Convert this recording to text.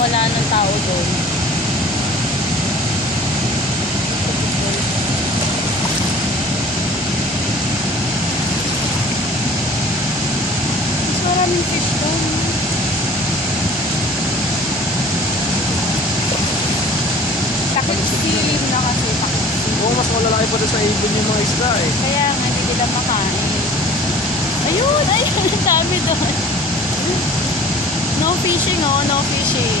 wala ng tao doon. Mas maraming fish doon. Takip-silim na kasi. Oo, mas malalaki pa doon sa ibon yung mga isda eh. Kaya nga, hindi nila makain. Ayun! Ayun! Ang dami doon. No fishing, oh. No fishing.